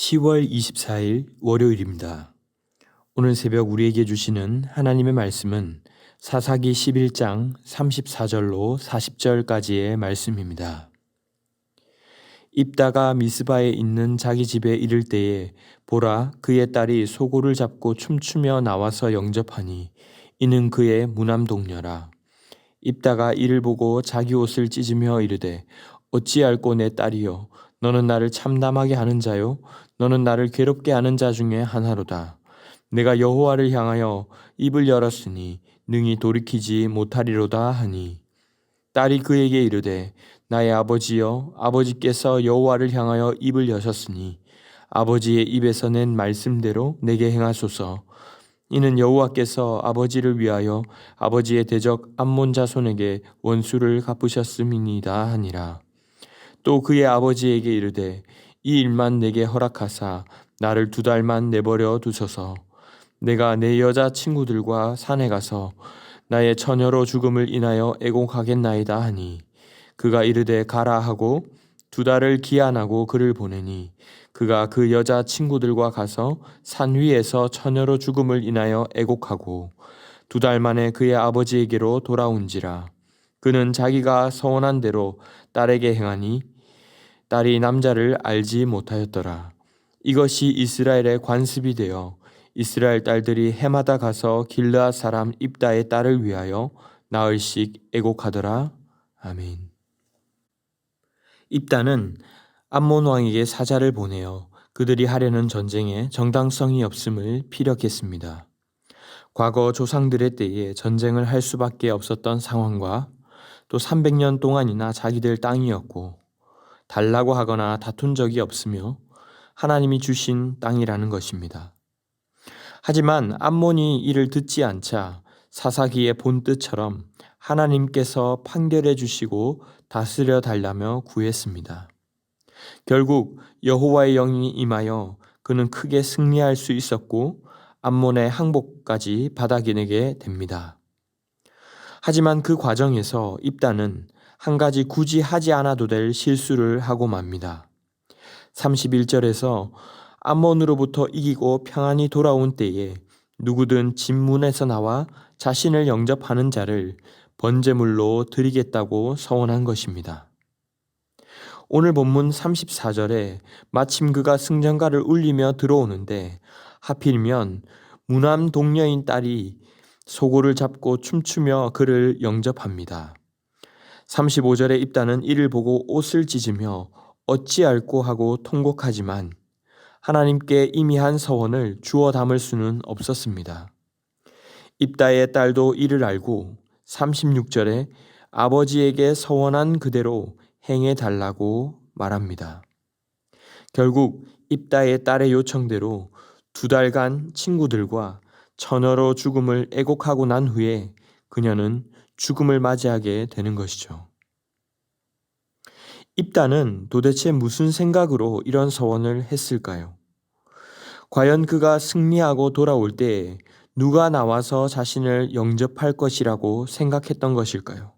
10월 24일 월요일입니다. 오늘 새벽 우리에게 주시는 하나님의 말씀은 사사기 11장 34절로 40절까지의 말씀입니다. 입다가 미스바에 있는 자기 집에 이를 때에 보라, 그의 딸이 소고를 잡고 춤추며 나와서 영접하니 이는 그의 무남동녀라. 입다가 이를 보고 자기 옷을 찢으며 이르되 어찌할꼬 내 딸이여, 너는 나를 참담하게 하는 자요, 너는 나를 괴롭게 하는 자 중에 하나로다. 내가 여호와를 향하여 입을 열었으니 능히 돌이키지 못하리로다 하니, 딸이 그에게 이르되 나의 아버지여, 아버지께서 여호와를 향하여 입을 여셨으니 아버지의 입에서 낸 말씀대로 내게 행하소서. 이는 여호와께서 아버지를 위하여 아버지의 대적 암몬 자손에게 원수를 갚으셨음이니이다 하니라. 또 그의 아버지에게 이르되 이 일만 내게 허락하사 나를 2달만 내버려 두소서. 내가 내 여자 친구들과 산에 가서 나의 처녀로 죽음을 인하여 애곡하겠나이다 하니, 그가 이르되 가라 하고 2달을 기한하고 그를 보내니, 그가 그 여자 친구들과 가서 산 위에서 처녀로 죽음을 인하여 애곡하고 2달 만에 그의 아버지에게로 돌아온지라. 그는 자기가 서원한 대로 딸에게 행하니 딸이 남자를 알지 못하였더라. 이것이 이스라엘의 관습이 되어 이스라엘 딸들이 해마다 가서 길르앗 사람 입다의 딸을 위하여 나흘씩 애곡하더라. 아멘. 입다는 암몬 왕에게 사자를 보내어 그들이 하려는 전쟁에 정당성이 없음을 피력했습니다. 과거 조상들의 때에 전쟁을 할 수밖에 없었던 상황과 또 300년 동안이나 자기들 땅이었고 달라고 하거나 다툰 적이 없으며 하나님이 주신 땅이라는 것입니다. 하지만 암몬이 이를 듣지 않자 사사기의 본뜻처럼 하나님께서 판결해 주시고 다스려 달라며 구했습니다. 결국 여호와의 영이 임하여 그는 크게 승리할 수 있었고 암몬의 항복까지 받아내게 됩니다. 하지만 그 과정에서 입다는 한 가지 굳이 하지 않아도 될 실수를 하고 맙니다. 31절에서 암몬으로부터 이기고 평안히 돌아온 때에 누구든 집 문에서 나와 자신을 영접하는 자를 번제물로 드리겠다고 서원한 것입니다. 오늘 본문 34절에 마침 그가 승전가를 울리며 들어오는데 하필이면 무남 동녀인 딸이 소고를 잡고 춤추며 그를 영접합니다. 35절에 입다는 이를 보고 옷을 찢으며 어찌할꼬 하고 통곡하지만 하나님께 이미 한 서원을 주워 담을 수는 없었습니다. 입다의 딸도 이를 알고 36절에 아버지에게 서원한 그대로 행해 달라고 말합니다. 결국 입다의 딸의 요청대로 2달간 친구들과 처녀로 죽음을 애곡하고 난 후에 그녀는 죽음을 맞이하게 되는 것이죠. 입다는 도대체 무슨 생각으로 이런 서원을 했을까요? 과연 그가 승리하고 돌아올 때 누가 나와서 자신을 영접할 것이라고 생각했던 것일까요?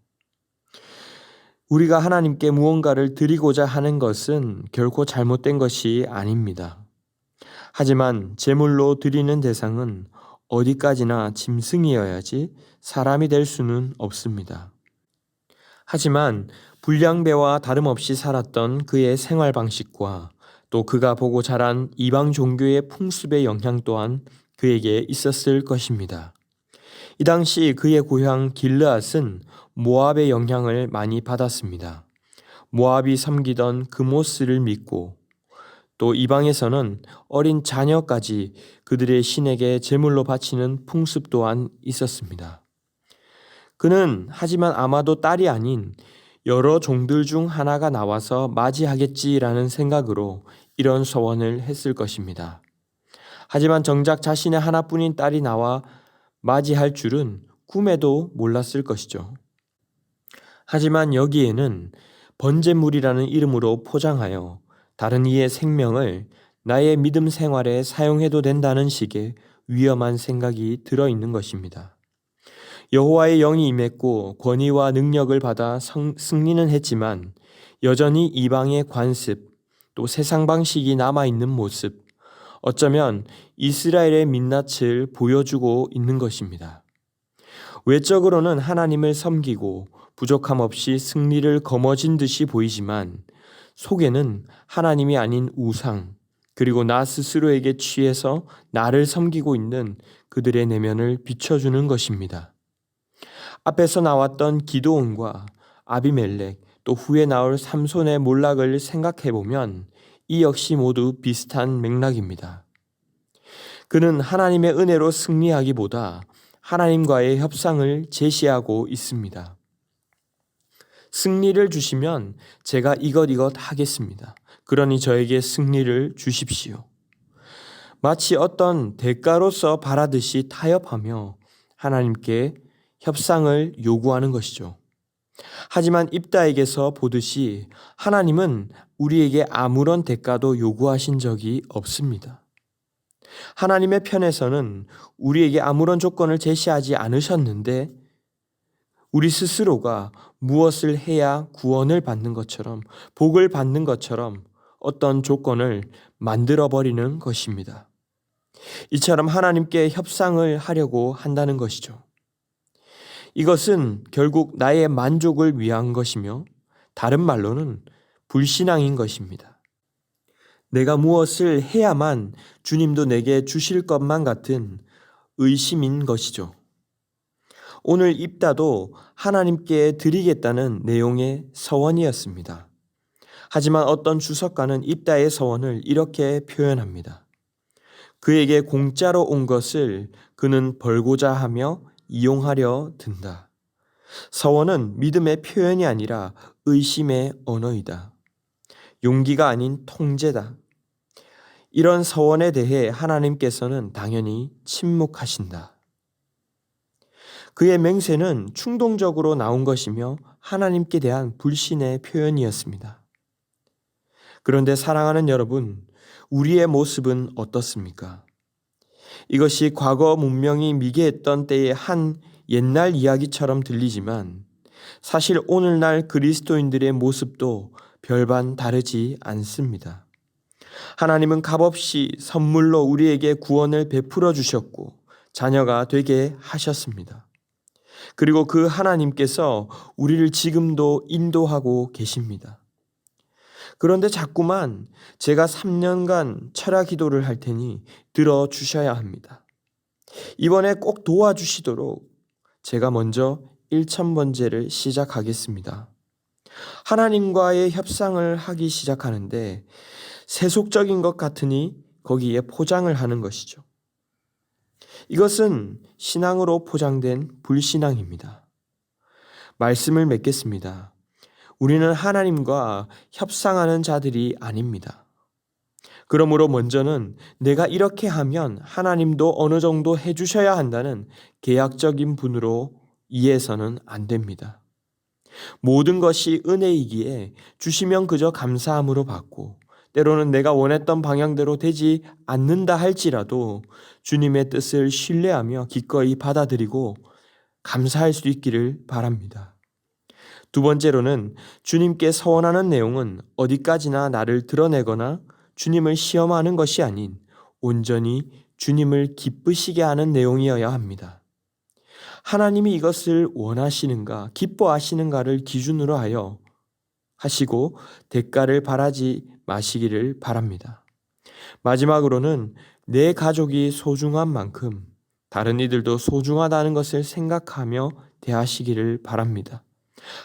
우리가 하나님께 무언가를 드리고자 하는 것은 결코 잘못된 것이 아닙니다. 하지만 제물로 드리는 대상은 어디까지나 짐승이어야지 사람이 될 수는 없습니다. 하지만 불량배와 다름없이 살았던 그의 생활 방식과 또 그가 보고 자란 이방 종교의 풍습의 영향 또한 그에게 있었을 것입니다. 이 당시 그의 고향 길르앗은 모압의 영향을 많이 받았습니다. 모압이 섬기던 그모스를 믿고 또 이방에서는 어린 자녀까지 그들의 신에게 제물로 바치는 풍습 또한 있었습니다. 그는 하지만 아마도 딸이 아닌 여러 종들 중 하나가 나와서 맞이하겠지라는 생각으로 이런 서원을 했을 것입니다. 하지만 정작 자신의 하나뿐인 딸이 나와 맞이할 줄은 꿈에도 몰랐을 것이죠. 하지만 여기에는 번제물이라는 이름으로 포장하여 다른 이의 생명을 나의 믿음 생활에 사용해도 된다는 식의 위험한 생각이 들어있는 것입니다. 여호와의 영이 임했고 권위와 능력을 받아 승리는 했지만 여전히 이방의 관습, 또 세상 방식이 남아있는 모습, 어쩌면 이스라엘의 민낯을 보여주고 있는 것입니다. 외적으로는 하나님을 섬기고 부족함 없이 승리를 거머쥔 듯이 보이지만 속에는 하나님이 아닌 우상, 그리고 나 스스로에게 취해서 나를 섬기고 있는 그들의 내면을 비춰주는 것입니다. 앞에서 나왔던 기드온과 아비멜렉, 또 후에 나올 삼손의 몰락을 생각해보면 이 역시 모두 비슷한 맥락입니다. 그는 하나님의 은혜로 승리하기보다 하나님과의 협상을 제시하고 있습니다. 승리를 주시면 제가 이것 하겠습니다. 그러니 저에게 승리를 주십시오. 마치 어떤 대가로서 바라듯이 타협하며 하나님께 협상을 요구하는 것이죠. 하지만 입다에게서 보듯이 하나님은 우리에게 아무런 대가도 요구하신 적이 없습니다. 하나님의 편에서는 우리에게 아무런 조건을 제시하지 않으셨는데 우리 스스로가 무엇을 해야 구원을 받는 것처럼, 복을 받는 것처럼 어떤 조건을 만들어버리는 것입니다. 이처럼 하나님께 협상을 하려고 한다는 것이죠. 이것은 결국 나의 만족을 위한 것이며 다른 말로는 불신앙인 것입니다. 내가 무엇을 해야만 주님도 내게 주실 것만 같은 의심인 것이죠. 오늘 입다도 하나님께 드리겠다는 내용의 서원이었습니다. 하지만 어떤 주석가는 입다의 서원을 이렇게 표현합니다. 그에게 공짜로 온 것을 그는 벌고자 하며 이용하려 든다. 서원은 믿음의 표현이 아니라 의심의 언어이다. 용기가 아닌 통제다. 이런 서원에 대해 하나님께서는 당연히 침묵하신다. 그의 맹세는 충동적으로 나온 것이며 하나님께 대한 불신의 표현이었습니다. 그런데 사랑하는 여러분, 우리의 모습은 어떻습니까? 이것이 과거 문명이 미개했던 때의 한 옛날 이야기처럼 들리지만 사실 오늘날 그리스도인들의 모습도 별반 다르지 않습니다. 하나님은 값없이 선물로 우리에게 구원을 베풀어 주셨고 자녀가 되게 하셨습니다. 그리고 그 하나님께서 우리를 지금도 인도하고 계십니다. 그런데 자꾸만 제가 3년간 철야 기도를 할 테니 들어주셔야 합니다. 이번에 꼭 도와주시도록 제가 먼저 1000번째를 시작하겠습니다. 하나님과의 협상을 하기 시작하는데 세속적인 것 같으니 거기에 포장을 하는 것이죠. 이것은 신앙으로 포장된 불신앙입니다. 말씀을 맺겠습니다. 우리는 하나님과 협상하는 자들이 아닙니다. 그러므로 먼저는 내가 이렇게 하면 하나님도 어느 정도 해주셔야 한다는 계약적인 분으로 이해해서는 안 됩니다. 모든 것이 은혜이기에 주시면 그저 감사함으로 받고 때로는 내가 원했던 방향대로 되지 않는다 할지라도 주님의 뜻을 신뢰하며 기꺼이 받아들이고 감사할 수 있기를 바랍니다. 두 번째로는 주님께 서원하는 내용은 어디까지나 나를 드러내거나 주님을 시험하는 것이 아닌 온전히 주님을 기쁘시게 하는 내용이어야 합니다. 하나님이 이것을 원하시는가, 기뻐하시는가를 기준으로 하여 하시고 대가를 바라지 마시기를 바랍니다. 마지막으로는 내 가족이 소중한 만큼 다른 이들도 소중하다는 것을 생각하며 대하시기를 바랍니다.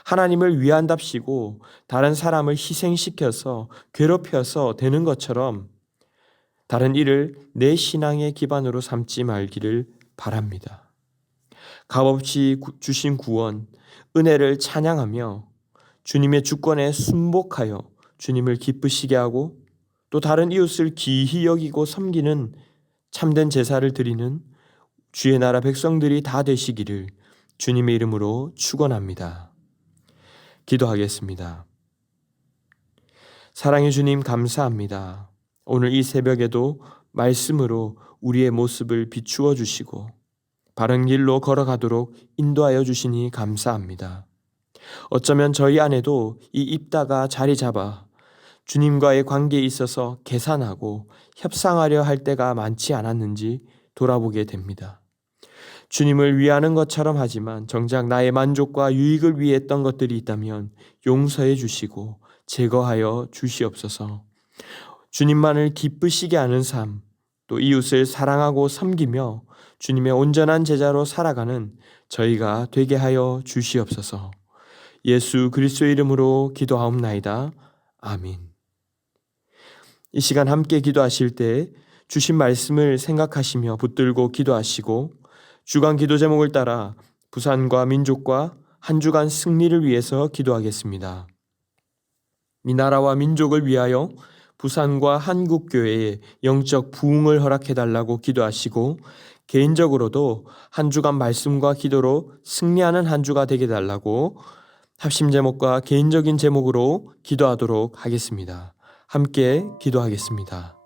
하나님을 위한답시고 다른 사람을 희생시켜서 괴롭혀서 되는 것처럼 다른 일을 내 신앙의 기반으로 삼지 말기를 바랍니다. 값없이 주신 구원, 은혜를 찬양하며 주님의 주권에 순복하여 주님을 기쁘시게 하고 또 다른 이웃을 귀히 여기고 섬기는 참된 제사를 드리는 주의 나라 백성들이 다 되시기를 주님의 이름으로 축원합니다. 기도하겠습니다. 사랑의 주님 감사합니다. 오늘 이 새벽에도 말씀으로 우리의 모습을 비추어 주시고 바른 길로 걸어가도록 인도하여 주시니 감사합니다. 어쩌면 저희 안에도 이 입다가 자리 잡아 주님과의 관계에 있어서 계산하고 협상하려 할 때가 많지 않았는지 돌아보게 됩니다. 주님을 위하는 것처럼 하지만 정작 나의 만족과 유익을 위해 했던 것들이 있다면 용서해 주시고 제거하여 주시옵소서. 주님만을 기쁘시게 하는 삶, 또 이웃을 사랑하고 섬기며 주님의 온전한 제자로 살아가는 저희가 되게 하여 주시옵소서. 예수 그리스도의 이름으로 기도하옵나이다. 아멘. 이 시간 함께 기도하실 때 주신 말씀을 생각하시며 붙들고 기도하시고 주간 기도 제목을 따라 부산과 민족과 한 주간 승리를 위해서 기도하겠습니다. 이 나라와 민족을 위하여 부산과 한국교회에 영적 부흥을 허락해달라고 기도하시고 개인적으로도 한 주간 말씀과 기도로 승리하는 한 주가 되게 해달라고 합심 제목과 개인적인 제목으로 기도하도록 하겠습니다. 함께 기도하겠습니다.